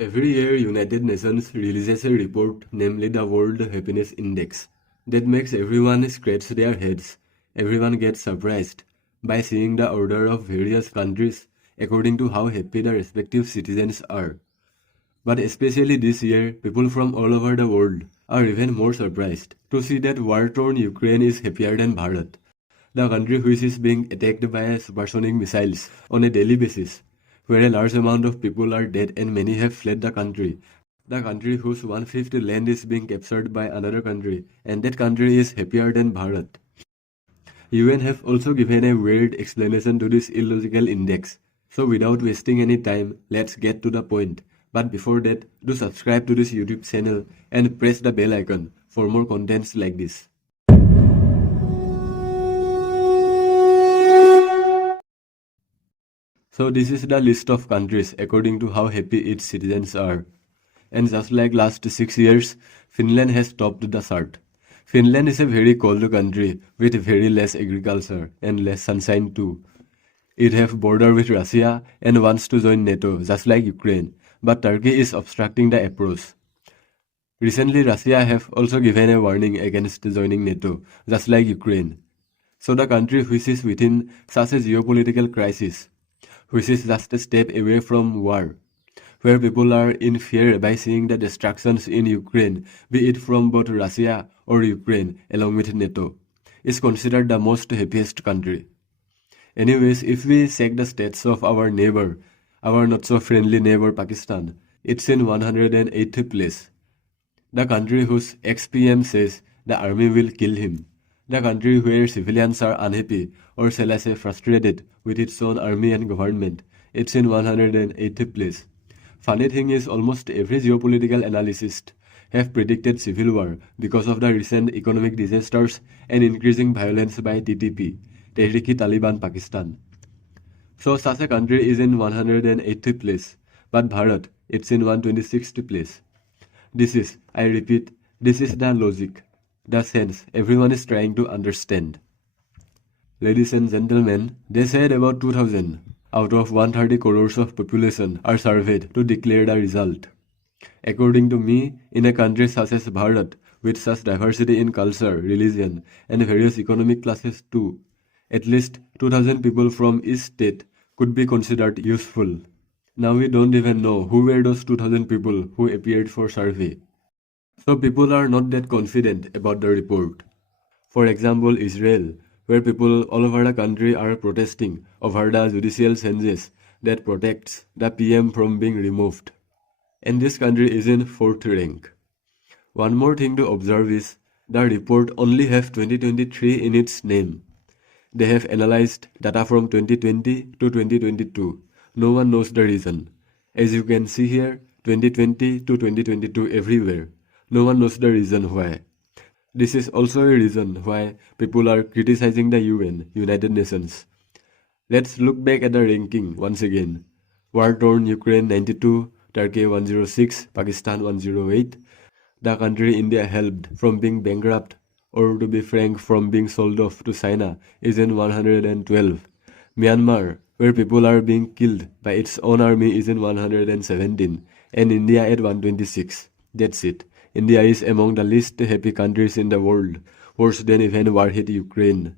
Every year, United Nations releases a report, namely the World Happiness Index, that makes everyone scratch their heads. Everyone gets surprised by seeing the order of various countries according to how happy the respective citizens are. But especially this year, people from all over the world are even more surprised to see that war-torn Ukraine is happier than Bharat, the country which is being attacked by supersonic missiles on a daily basis, where a large amount of people are dead and many have fled the country whose one-fifth land is being captured by another country, and that country is happier than Bharat. UN have also given a weird explanation to this illogical index. So without wasting any time, let's get to the point. But before that, do subscribe to this YouTube channel and press the bell icon for more contents like this. So this is the list of countries according to how happy its citizens are. And just like last 6 years, Finland has topped the chart. Finland is a very cold country with very less agriculture and less sunshine too. It have border with Russia and wants to join NATO just like Ukraine, but Turkey is obstructing the approach. Recently, Russia have also given a warning against joining NATO just like Ukraine. So the country which is within such a geopolitical crisis, which is just a step away from war, where people are in fear by seeing the destructions in Ukraine, be it from both Russia or Ukraine along with NATO, is considered the most happiest country. Anyways, if we check the stats of our neighbor, our not so friendly neighbor Pakistan, it's in 108th place. The country whose ex-PM says the army will kill him. The country where civilians are unhappy, or shall I say frustrated, with its own army and government, it's in 108th place. Funny thing is, almost every geopolitical analyst have predicted civil war because of the recent economic disasters and increasing violence by TTP, Tehrik-i-Taliban Pakistan. So such a country is in 180th place, but Bharat, it's in 126th place. This is, I repeat, this is the logic, the sense everyone is trying to understand. Ladies and gentlemen, they said about 2000 out of 130 crores of population are surveyed to declare the result. According to me, in a country such as Bharat, with such diversity in culture, religion, and various economic classes too, at least 2000 people from each state could be considered useful. Now we don't even know who were those 2000 people who appeared for survey. So people are not that confident about the report. For example, Israel, where people all over the country are protesting over the judicial changes that protects the PM from being removed. And this country is in 4th rank. One more thing to observe is, the report only have 2023 in its name. They have analyzed data from 2020 to 2022. No one knows the reason. As you can see here, 2020 to 2022 everywhere. No one knows the reason why. This is also a reason why people are criticizing the UN, United Nations. Let's look back at the ranking once again. War-torn Ukraine 92, Turkey 106, Pakistan 108. The country India helped from being bankrupt, or to be frank, from being sold off to China, is in 112. Myanmar, where people are being killed by its own army, is in 117, and India at 126. That's it. India is among the least happy countries in the world, worse than even war-hit Ukraine.